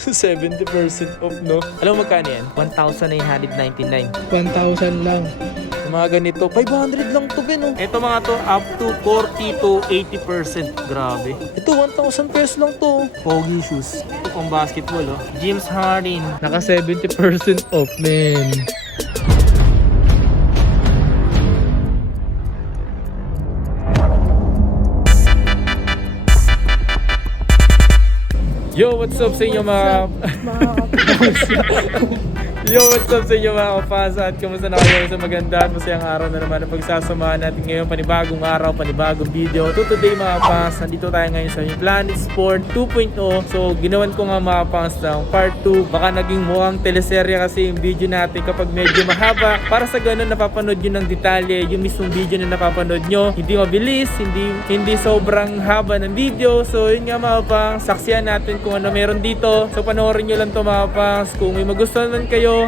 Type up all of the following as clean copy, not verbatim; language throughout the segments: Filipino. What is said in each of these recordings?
70% off, no? Alam mo magkano yan? 1,999. 1,000 lang. Yung mga ganito, 500 lang to, Ben, oh. Ito mga to, up to 40 to 80%. Grabe. Ito, 1,000 pesos lang to. Pogi shoes. Ito pang basketball, oh. James Harden. Naka 70% off, men. Yo, what's up sa inyo mga... Yo, what's up sa inyo mga kapasa at kamusta na kayo sa maganda at masayang araw na naman ang pagsasamahan natin ngayon, panibagong araw, panibagong video. So today mga kapas, nandito tayo ngayon sa Planet Sport 2.0. So ginawan ko nga mga kapas ng part 2. Baka naging mukhang teleserye kasi yung video natin kapag medyo mahaba. Para sa ganun napapanood nyo ng detalye yung mismong video na napapanood nyo. Hindi mabilis, hindi sobrang haba ng video. So yun nga mga kapas, saksiyan natin kung ano meron dito. So panoorin nyo lang to mga kapas. Kung may magustuhan man kayo,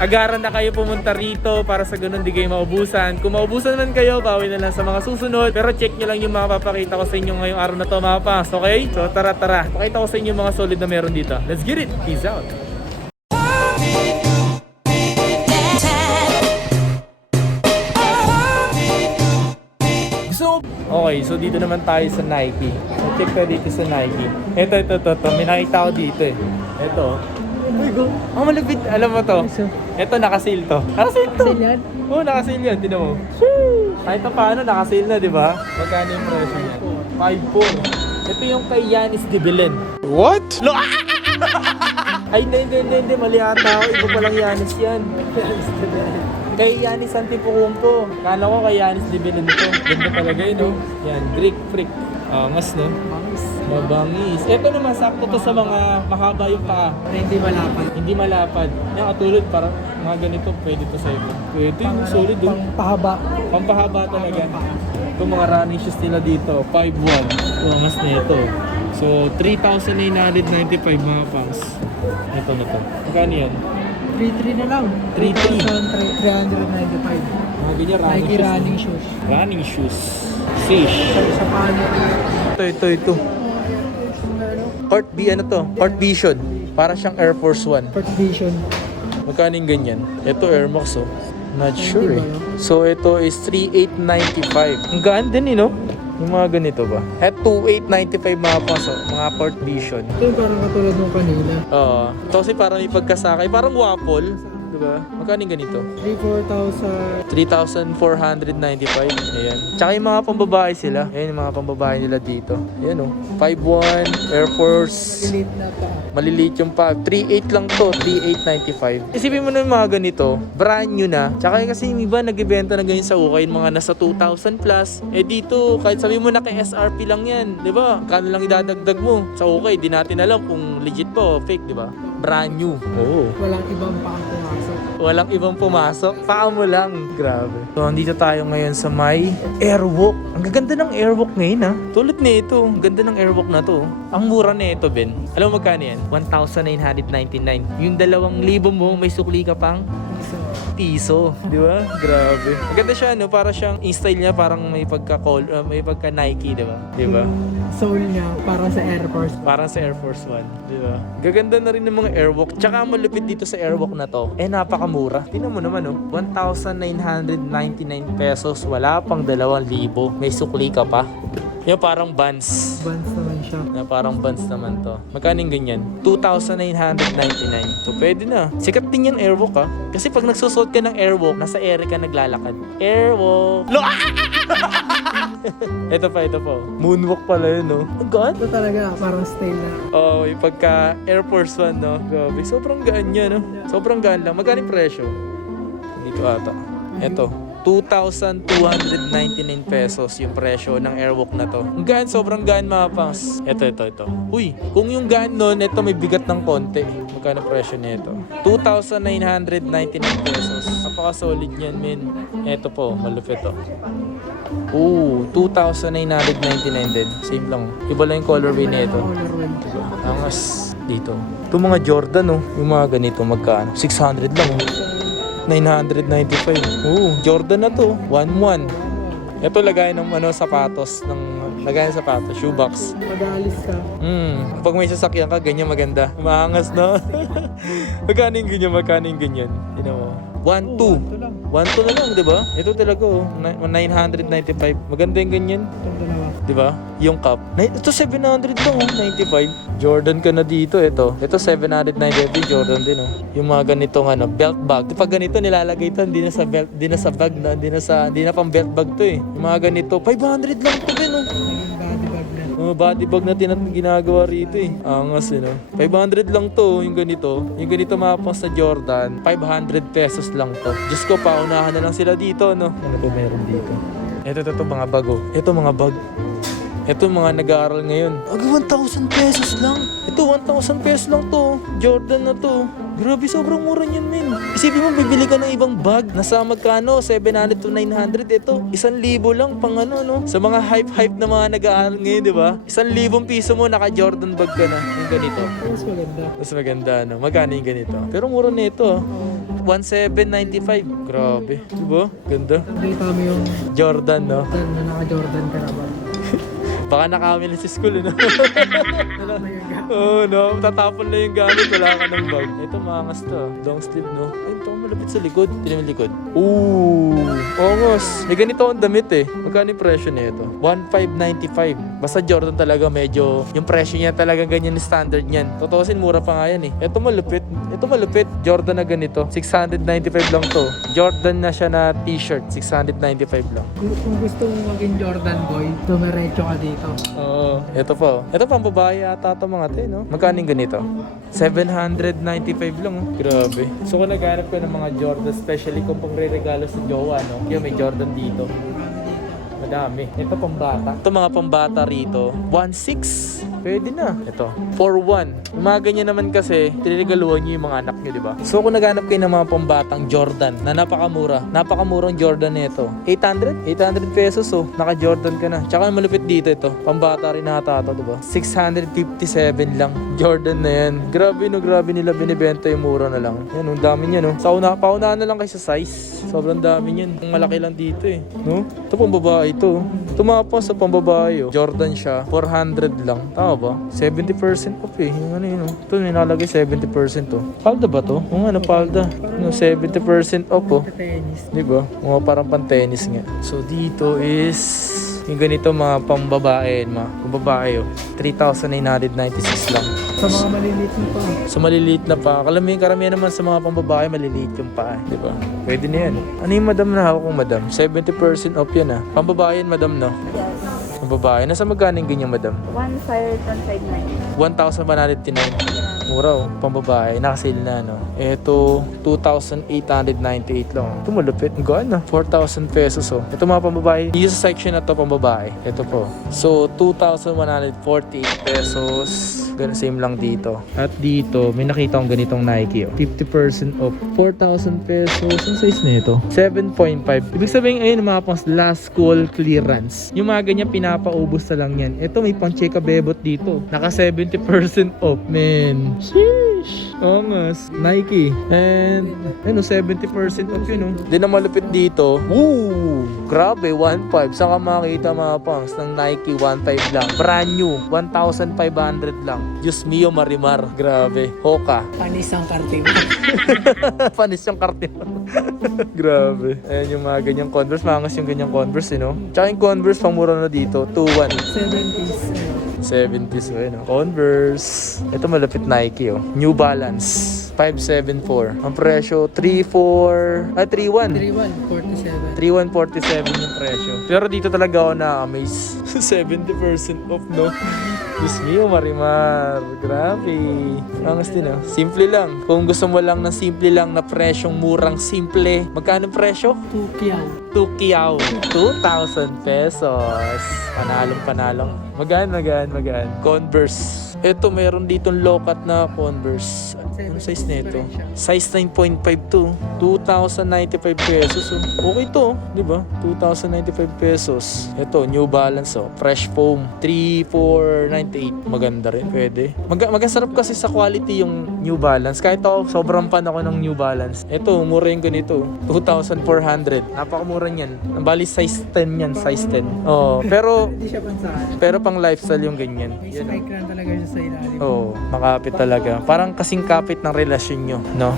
agaran na kayo pumunta rito para sa ganun di kayo maubusan. Kung maubusan man kayo, bawi na lang sa mga susunod. Pero check nyo lang yung mga papakita ko sa inyo ngayong araw na to mga pas, okay? So tara. Pakita ko sa inyo yung mga solid na meron dito. Let's get it! Peace out! Okay, so dito naman tayo sa Nike. So check tayo dito sa Nike. Ito. May nakita ko dito eh. Ito. Oh, malupit. Alam mo to. Ito, naka-sale to. Naka-sale to. yan? Oo, naka-sale yan. Tinan mo. Kahit pa paano, naka-sale na, di ba? Magkano yung presyo niya? 5.4. Ito yung kay Giannis de Belen. What? Ay, hindi. Mali ata ako. Iba palang Giannis yan. Kay Giannis Antetokounmpo. Kala ko kay Giannis de Belen to. Ganda talaga yun, no? Yan, Greek freak. Angas, no? Mabangis. Ito naman, sakto to sa mga mahaba yung paa. Hindi malapad. Hindi malapad. Yung katulad, parang mga ganito, pwede to sa ito. Pwede, yung solid, oh. Pahaba. Pampahaba talaga. Itong mga running shoes nila dito, 5.1. Ito, angas na ito. So, 3,995 mga pangs. Ito na to. Magkano yan? 3,300 na lang. 3,395. Mga ganyan, Nike running shoes. Running shoes. Fish. Sa pano. Ito. Court B, ano to? Court Vision. Para siyang Air Force One. Sport Vision. Magkano yung ganyan? Ito Air Max, oh. Not sure eh. So ito is 3,895. Ang gaan din eh, no? Yung mga ganito ba? At 2,895 mga paso. Mga Court Vision. Ito yung parang katulad nung kanina. Oo. Ito kasi parang may pagkasakay. Parang waffle. Diba? Magkano yung ganito? 3,400. 3,495. Ayan. Tsaka yung mga pambabae sila. Ayan yung mga pambabae nila dito. Ayan, oh. 5.1 Air Force. Elite na pa. Maliliit yung pag. 3.8 lang to. 3.895. Isipin mo na yung mga ganito. Brand new na. Tsaka kasi yung iba nag-ibenta na ganyan sa ukay. Mga nasa 2,000 plus. Eh dito, kahit sabi mo na kay SRP lang yan. Diba? Kano lang idadagdag mo. Sa ukay, di natin alam kung legit pa o fake, diba? Brand new. Oo. Walang ibang pang pumasok. Walang ibang pumasok. Paa mo lang. Grabe. So, andito tayo ngayon sa may Airwalk. Ang gaganda ng Airwalk ngayon, ha? Tulad na ito. Ang ganda ng Airwalk na to. Ang mura na ito, Ben. Alam mo magkano yan? 1,999. Yung 2,000 mo, may sukli ka pang piso. Di ba? Grabe. Maganda siya, no? Para siyang, in style niya, parang may may pagka Nike, di ba? Di ba? Soul niya para sa Air Force. Parang sa Air Force One, di ba? Gaganda na rin ng mga Airwalk. Tsaka ang malupit dito sa Airwalk na to, napakamura. Tingnan mo naman, oh. 1,999 pesos. Wala pang 2,000. May sukli ka pa. Yung parang Vans. Vans naman siya. Na parang Vans naman to. Magkano yung ganyan? 2,999. So, pwede na. Sikat din yung Airwalk, ha? Kasi pag nagsusot ka ng Airwalk, nasa ere ka naglalakad. Airwalk! Ito pa. Moonwalk pala yun, no? Ang gaan. Ito talaga, parang style na. Oh, yung pagka Air Force One, no? Grabe. Sobrang gaan niya, no? Sobrang gaan lang. Magkano yung presyo? Dito ata. Ito. 2,299 pesos yung presyo ng Airwalk na to. Ang gaan, sobrang gaan mga pangs. Ito. Uy, kung yung gaan nun, ito may bigat ng konti. Magkano presyo nito? 2,999 pesos. Napaka-solid yan, men. Ito po, malupit to. 2,999 din. Same lang. Iba lang yung colorway nito. Angas dito. Ito mga Jordan, oh. Yung mga ganito, magkano? 600 lang, oh. 995. Jordan na to. 1.1. Ito lagay ng sapatos ng Lagayan sa sapatos, shoebox. Mag-aalis ka. Pag may sasakyan ka, ganyan maganda. Maangas, no? Magkano yung ganyan, magkano yung ganyan? Tignan mo. 1, 2. Ito lang. 1, 2 na lang, di ba? Ito talaga, oh. 995. Maganda yung ganyan. Itong dalawa. Di ba? Yung cup. Ito 700 lang, oh. 95. Jordan ka na dito, ito. Ito 795, Jordan din, oh. Yung mga ganitong ano, belt bag. Pag ganito nilalagay ito, hindi na sa belt, hindi na sa bag na, hindi na pang belt bag to eh. Yung mga ganito, 500 lang ito din, oh. Naging body bag na. Body bag na ginagawa rito eh. Angas eh, no? 500 lang to, yung ganito. Yung ganito mapang sa Jordan, 500 pesos lang to. Diyos ko, paunahan na lang sila dito, no? Ano ba meron dito? Ito, mga bag, oh. Ito, mga bag. Ito, mga nag-aaral ngayon. 1,000 pesos lang. Ito, 1,000 pesos lang to. Jordan na to. Grabe, sobrang mura niyan, men. Isipin mo, bibili ka ng ibang bag. Nasa magkano? 700 to 900. Ito, 1,000 lang pang ano, no? Sa mga hype na mga nag-aaral ngayon, di ba? 1,000 piso mo, naka-Jordan bag ka na. Yung ganito. Mas maganda. Mas maganda, no? Magkano yung ganito? Pero mura nito, ah. 1,795. Grabe. Diba? Ganda. Nakita mo yung Jordan, no? Dan na naka-Jordan ka na ba? Baka nakawin na sa school, no? Wala na yung gap. Oo, no? Tatapon na yung gamit. Wala ka ng bag. Ito, maangas to. Long sleeve, no? Ay, ito, malapit sa likod. Tignan mo yung likod. Ooh! Ongos. May ganito akong damit, eh. Magkano yung presyo nito? 1,595. Basta Jordan talaga, medyo... Yung presyo niya talaga ganyan yung standard niyan. Totosin, mura pa nga yan, eh. Ito malupit. Jordan na ganito. 695 lang to. Jordan na siya na t-shirt. 695 lang. Kung gusto mo maging Jordan boy, dumiretso ka dito. Oo. Ito pa, oh. Ito pang babae ata ito mga te, no? Magkano yung ganito? 795 lang, oh. Grabe. So kung naghanap ka ng mga Jordan, especially kung pang re-regalo sa jowa, no? Yung may Jordan dito. Madami. Ito pang bata. Ito mga pambata rito. 1,600. Pwede na. Ito. 4,100. Yung mga ganyan naman kasi, tiniregaluhan nyo yung mga anak nyo, di ba? So kung naghanap kayo ng mga pambatang Jordan na napakamura. Napakamurang Jordan nito. 800? 800 pesos, oh. Naka-Jordan ka na. Tsaka malupit dito ito. Pambata rin nata ito, di ba? 657 lang. Jordan na yan. Grabe, no? Grabe nila binibenta yung mura na lang. Yan, ang dami niya, no? Paunahan na lang kayo sa size. Sobrang dami niyan. Ang malaki lang dito, eh. No? Ito pang babae ito. Tumapos sa pambabae, oh. Jordan siya. 400 lang. Tama ba? 70% off, eh. Yung ano yun, oh. Ito, nilalagay 70% to. Palda ba to? Oo nga, na palda. No, 70% off, oh. Tennis. Di ba? Mga parang pan-tennis nga. So, dito is yung ganito mga pambabae, mga pambabae, oh. 3,996 lang. Sa mga maliliit mo pa. So maliliit na pa. Karamihan naman sa mga pambabae maliliit yung paa, di ba? Pwede na yan. Ano yung madam na hawak kong madam? 70% off yan, ah. Pambabae yan, madam, no? Yes. Pambabae. Nasa magkano yung ganyan, madam? 1,159. 1,199. Mura, oh. Pambabae. Nakasale na, no? Ito, 2,898 lang. Ito malupit. Ang gaan, ah. 4,000 pesos, oh. Ito mga pambabae. Yung sa section na to, pambabae. Ito po. So, 2,148 pesos. Ganun, same lang dito. At dito, may nakita akong ganitong Nike, oh. 50% off. 4,000 pesos. Ang size na ito? 7.5. Ibig sabihin, ayun, mga pang last call clearance. Yung mga ganyan, pinapaubos na lang yan. Ito, may pang Cheka Bebot dito. Naka 70% off, man. Sheesh. Ongas. Nike. And, ano, 70% off yun, oh. Di na malupit dito. Woo! Grabe, 1.5. Saan ka makakita mga pangs ng Nike 1.5 lang. Brand new. 1,500 lang. Diyos mio, Marimar. Grabe. Hoka. Panis ang karting. Panis yung karte. Grabe. Ayan yung mga ganyang Converse. Mangas yung ganyang Converse, you know? Tsaka yung Converse, pang mura na dito. 2,100. 70s. 70s, no? Converse. Ito malapit Nike, oh. New Balance. 574. Ang presyo, 3,147 yung presyo. Pero dito talaga ako na-amaze. 70% off, no? Diyos mio, Marimar. Grabe. Angas din, ah. Simple lang. Kung gusto mo lang ng simple lang na presyong murang simple, magkano presyo? 2 Tukiyaw. 2,000 pesos. Panalong. Magaan. Converse. Ito, meron ditong low-cut na Converse. Ano size nito? pa rin siya. Size 9.5 to. 2,095 pesos. Oh. Okay to, di ba? 2,095 pesos. Ito, New Balance oh. Fresh foam. 3,498. Maganda rin. Pwede. Magasarap kasi sa quality yung New Balance. Kahit ako, sobrang fan ako ng New Balance. Ito, mura yung ganito. 2,400. Napakamura niyan. Ang bali size 10 yan. Size 10. Oh, pero Hindi siya pansahan. pero pang lifestyle yung ganyan. May Yan, oh. spike lang talaga siya sa ilalim. Oo, makapit talaga. Parang kasing kapit ng relasyon nyo, no?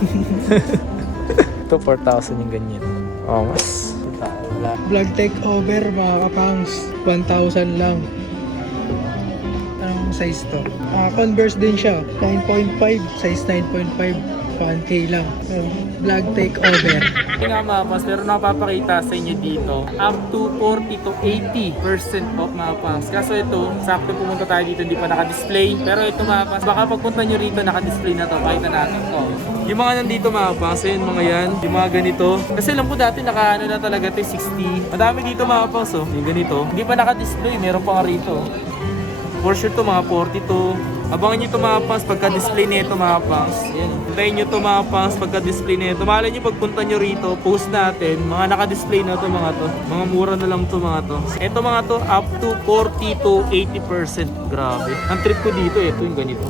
Ito, 4,000 yung ganyan. Oh, mas. Wala. Vlog takeover mga kapangs. 1,000 lang. Anong size to? Converse din siya. 9.5. Size 9.5. 1K lang. Vlog takeover. Hindi nga mapas, pero napapakita sa inyo dito up to 40 to 80% off mapas. Kaso ito, sakto pumunta tayo dito, hindi pa naka-display. Pero ito mapas, baka pagpunta nyo rito, naka-display na to. Pakita natin to. Yung mga nandito mapas, yun mga yan, yung mga ganito. Kasi alam ko dati naka ano na talaga ito, 60. Madami dito mapas oh, yung ganito. Hindi pa naka-display, meron pa nga rito. For sure to mga 42. Abangan nyo ito mga pangs pagka-display nito mga pangs. Yan. Hintayin nyo ito mga pangs pagka-display nito. Malay nyo pagpunta nyo rito, post natin, mga naka-display na ito mga to. Mga mura na lang to mga to. Ito mga to, up to 40 to 80%. Grabe. Ang trip ko dito, ito yung ganito.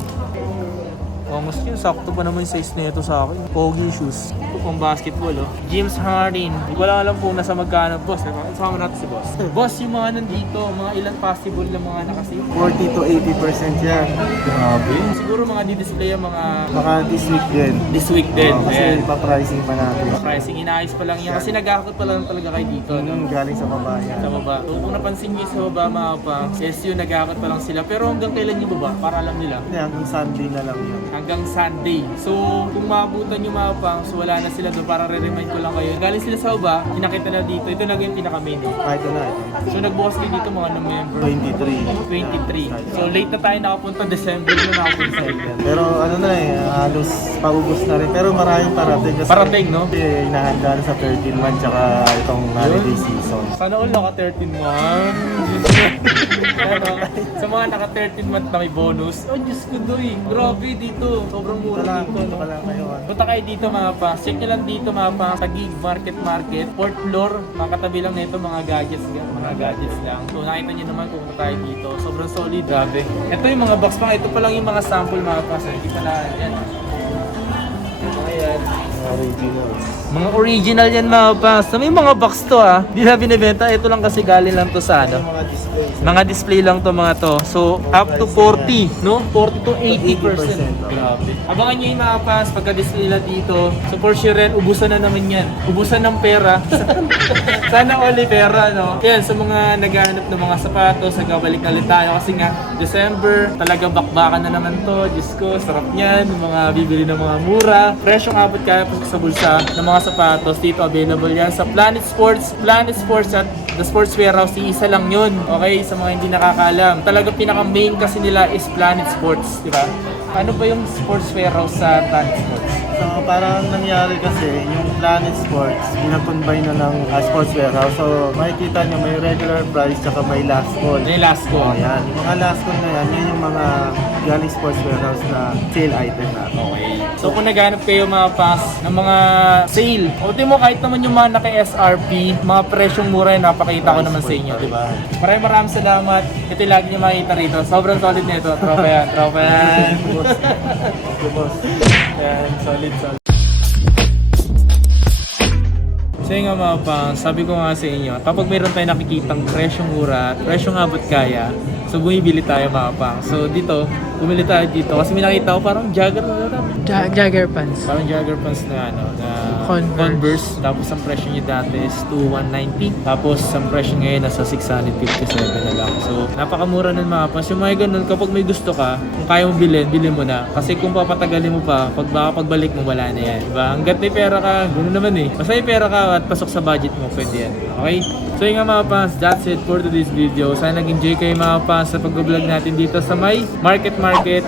Oh, mas yun, sakto pa naman yung size nito sa akin. Pogi shoes. Ito pang basketball, oh. James Harden. Hindi ko lang alam kung nasa magkano, boss. Sama natin si boss. Boss, yung mga nandito, mga ilan possible na mga nakasave? 40 to 80% yan. Grabe. Siguro mga di-display ang mga Baka this week din. this week din. Kasi Ayan. ipapricing pa natin. Pricing, inaayos pa lang yan. Kasi nag-aakot pa lang talaga kayo dito. No? Galing sa baba yan. Sa baba. So, kung napansin nyo sa baba mga pangs, SU nag-aakot pa lang sila. Pero hanggang kailan yung baba? Para alam nila. Hindi, hanggang Sunday na lang yan. Hanggang Sunday. So, kung maabutan yung mga pangs, wala na sila doon. Para re-remind ko lang kayo. Galing sila sa baba, pinakita na dito. Ito na yung pinaka-main. Ito na, ito. So, nagbukas kayo dito mga November 23. 23. So, late na tayo nakapunta. December na nakapunta. Pero ano na eh, halos paubos na rin. Pero maraming parating kasi Parating, no? Inahanda na sa 13 month tsaka itong holiday season. Sana all naka 13 month. Ano, sa mga naka 13 month na may bonus. Oh, Diyos ko doy. Grabe dito. Sobrang mura dito. Ito No? pa lang kayo. Punta kayo dito mga pa. Check nyo lang dito mga pa. Taguig Market. Fourth floor. Mga katabi lang nito mga gadgets. Mga gadgets lang. So nakita nyo naman kung punta tayo dito. Sobrang solid. Grabe. Ito yung mga box pa. Ito pa lang yung mga sample mga pa. So hindi pa na yan. Ayan. Originals. Mga original yan mga pa. So may mga box to ah. Hindi na binibenta. Ito lang kasi galing lang to sa ano. Mga displays. Mga display lang to mga to. So, up to 40, no? 40 to 80%. Grabe. Abangan nyo yung mga pass pagka-display nila dito. So, for sure rin, ubusan na naman yan. Ubusan ng pera. Sana all pera, no? Yan, sa mga naghahanap ng mga sapatos, nagbabalik na ulit tayo. Kasi nga, December, talagang bakbakan na naman to. Diyos ko, sarap niyan. Yung mga bibili ng mga mura. Presyong abot kaya sa bulsa ng mga sapatos. Dito available yan sa Planet Sports. Planet Sports at The Sports Warehouse, isa lang yun. Okay, sa mga hindi nakakaalam. Talaga pinaka-main kasi nila is Planet Sports, di ba? Ano ba yung Sports Warehouse sa Planet Sports? So parang nangyari kasi yung Planet Sports, pinag-combine na ng Sports Warehouse. So makikita nyo may regular price tsaka may last call. Ano yung last ko? Oh, yan. Yung mga last call na yan, yun yung mga galing Sports Warehouse na sale item natin. Okay. So kung naghanap kayo mga pass ng mga sale, o di mo kahit naman yung mga naka-SRP, mga presyong mura yun, napakita ko naman sa inyo, di ba? Maraming salamat. Ito yung lagi nyo makita rito. Sobrang solid nito. Tropa yan. Tropa yan. Thank you, boss. Yan, solid. So yun nga mga pang, sabi ko nga sa inyo, kapag mayroon tayo nakikitang presyong mura, presyong abot kaya, so bumibili tayo mga pang. So dito, bumili tayo dito kasi may nakita ko parang jogger Jagger pants. parang jogger pants na ano, na Converse. Tapos ang presyo niya dati is 2,190. Tapos ang presyo ngayon nasa 657 na lang. So napakamura nun mga pang. Yung mga ganun, kapag may gusto ka, kung kaya mo bilhin mo na. Kasi kung papatagalin mo pa, pagbalik mo wala na yan. Diba? Hanggat may pera ka, ganoon naman eh. Basta may pera ka at pasok sa budget mo, pwede yan. Okay? So yun nga mga pans, that's it for today's video. Sana nag-enjoy kayo mga pans sa pag-vlog natin dito sa may market,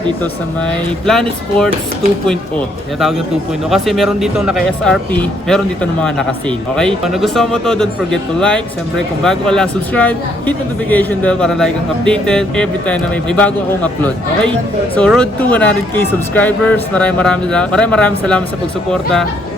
dito sa may Planet Sports 2.0. Tinatawag yung 2.0 kasi meron dito naka-SRP, Shopee, meron dito ng mga naka-sale. Okay? Kung nagustuhan mo to, don't forget to like. Siyempre, kung bago ka lang, subscribe. Hit notification bell para like kang updated every time na may bago akong upload. Okay? So, road to 100k subscribers. Maraming salamat sa pagsuporta.